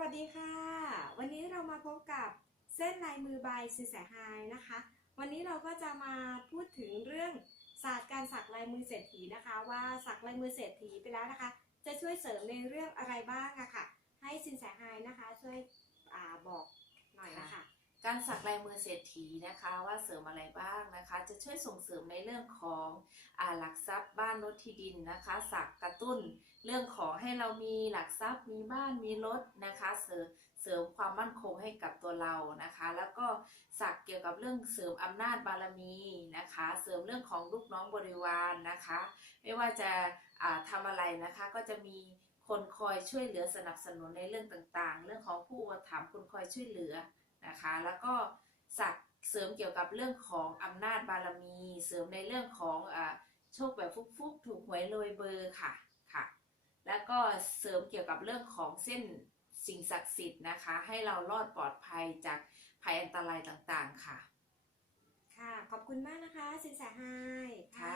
วัสดีค่ะ วันนี้เรามาพบกับเส้นลายมือบายสินแสไฮนะคะ วันนี้เราก็จะมาพูดถึงเรื่องศาสตร์การสักลายมือเศรษฐีนะคะ ว่าสักลายมือเศรษฐีไปแล้วนะคะ จะช่วยเสริมในเรื่องอะไรบ้างอะค่ะ ให้สินแสไฮนะคะช่วยอบอกหน่อยนะคะ การสักลายมือเศรษฐีนะคะว่าเสริมอะไรบ้างนะคะ จะช่วยส่งเสริมในเรื่องของอหลักทรัพานรถที่ดินนะคะ สักกระตุ้นเรื่องของให้เรามีหลักทรัพย์มีบ้านมีรถนะคะเสริมเสริมความมั่นคงให้กับตัวเรานะคะ แล้วก็สักเกี่ยวกับเรื่องเสริมอำนาจบารมีนะคะ เสริมเรื่องของลูกน้องบริวารนะคะ ไม่ว่าจะาทำอะไรนะคะก็จะมีคนคอยช่วยเหลือสนับสนุนในเรื่องต่างๆ เรื่องของผู้อุปถัมภ์คนคอยช่วยเหลือนะคะ แล้วก็สักเสริมเกี่ยวกับเรื่องของอำนาจบารมี เสริมในเรื่องของอ โชคแบบฟุกๆ ถูกหวยโรยเบอร์ค่ะค่ะ แล้วก็เสริมเกี่ยวกับเรื่องของเส้นสิ่งศักดิ์สิทธิ์นะคะ ให้เรารอดปลอดภัยจากภัยอันตรายต่างๆค่ะ ค่ะ ขอบคุณมากนะคะสินแสไฮค่ะขอบคุณค่ะ